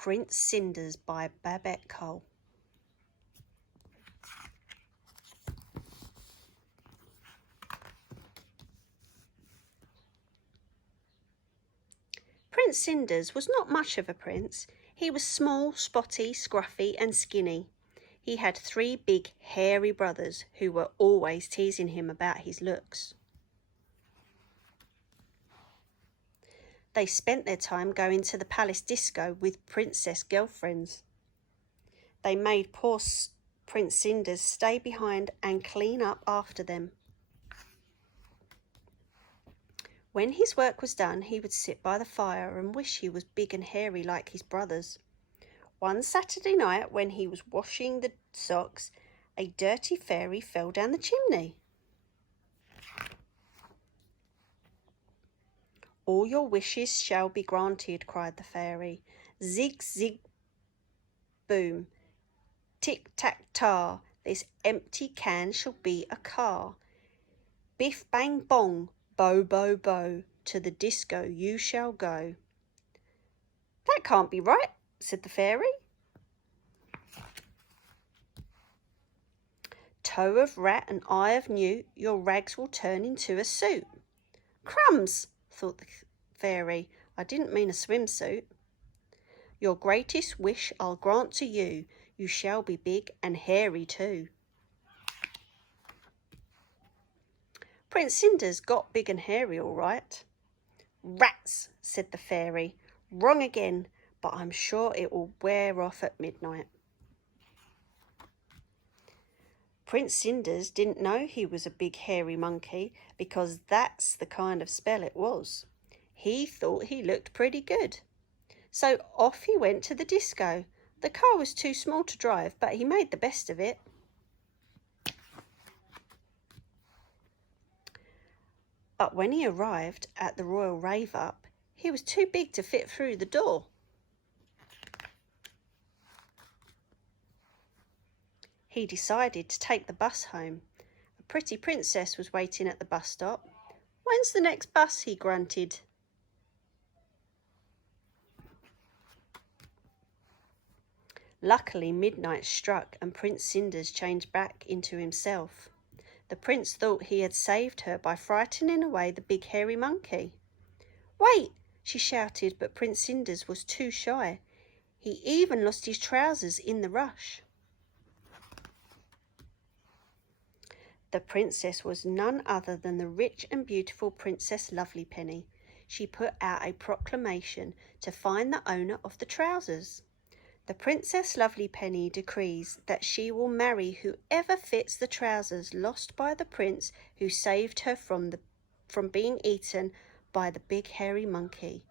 Prince Cinders by Babette Cole. Prince Cinders was not much of a prince. He was small, spotty, scruffy and skinny. He had 3 big, hairy brothers who were always teasing him about his looks. They spent their time going to the palace disco with princess girlfriends. They made poor Prince Cinders stay behind and clean up after them. When his work was done, he would sit by the fire and wish he was big and hairy like his brothers. One Saturday night, when he was washing the socks, a dirty fairy fell down the chimney. "All your wishes shall be granted," cried the fairy. "Zig, zig, boom, tic-tac-tar, this empty can shall be a car. Biff, bang, bong, bo, bo, bo, to the disco you shall go." "That can't be right," said the fairy. "Toe of rat and eye of newt, your rags will turn into a suit." "Crumbs," thought the fairy, "I didn't mean a swimsuit." "Your greatest wish I'll grant to you, you shall be big and hairy too." Prince Cinders got big and hairy all right. "Rats," said the fairy, "wrong again, but I'm sure it will wear off at midnight." Prince Cinders didn't know he was a big hairy monkey because that's the kind of spell it was. He thought he looked pretty good. So off he went to the disco. The car was too small to drive, but he made the best of it. But when he arrived at the royal rave-up, he was too big to fit through the door. He decided to take the bus home. A pretty princess was waiting at the bus stop. "When's the next bus?" he grunted. Luckily, midnight struck and Prince Cinders changed back into himself. The prince thought he had saved her by frightening away the big hairy monkey. "Wait!" she shouted, but Prince Cinders was too shy. He even lost his trousers in the rush. The princess was none other than the rich and beautiful Princess Lovelypenny. She put out a proclamation to find the owner of the trousers. The Princess Lovelypenny decrees that she will marry whoever fits the trousers lost by the prince who saved her from being eaten by the big hairy monkey.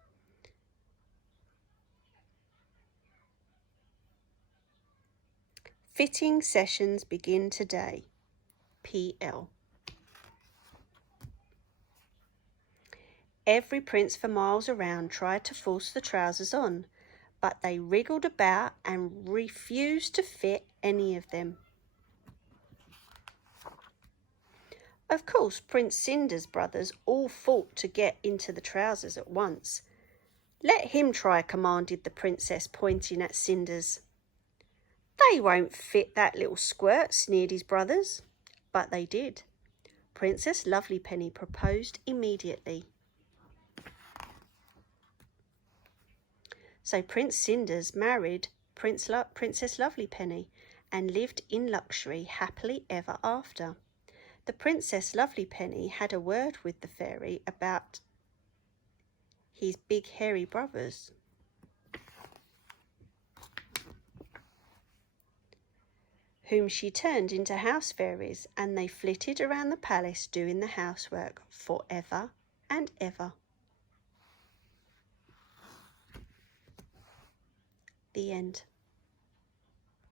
Fitting sessions begin today. P.L. Every prince for miles around tried to force the trousers on, but they wriggled about and refused to fit any of them. Of course, Prince Cinders' brothers all fought to get into the trousers at once. "Let him try," commanded the princess, pointing at Cinders. "They won't fit that little squirt," sneered his brothers. But they did. Princess Lovelypenny proposed immediately. So Prince Cinders married Princess Lovelypenny and lived in luxury happily ever after. The Princess Lovelypenny had a word with the fairy about his big hairy brothers. Whom she turned into house fairies, and they flitted around the palace doing the housework forever and ever. The end.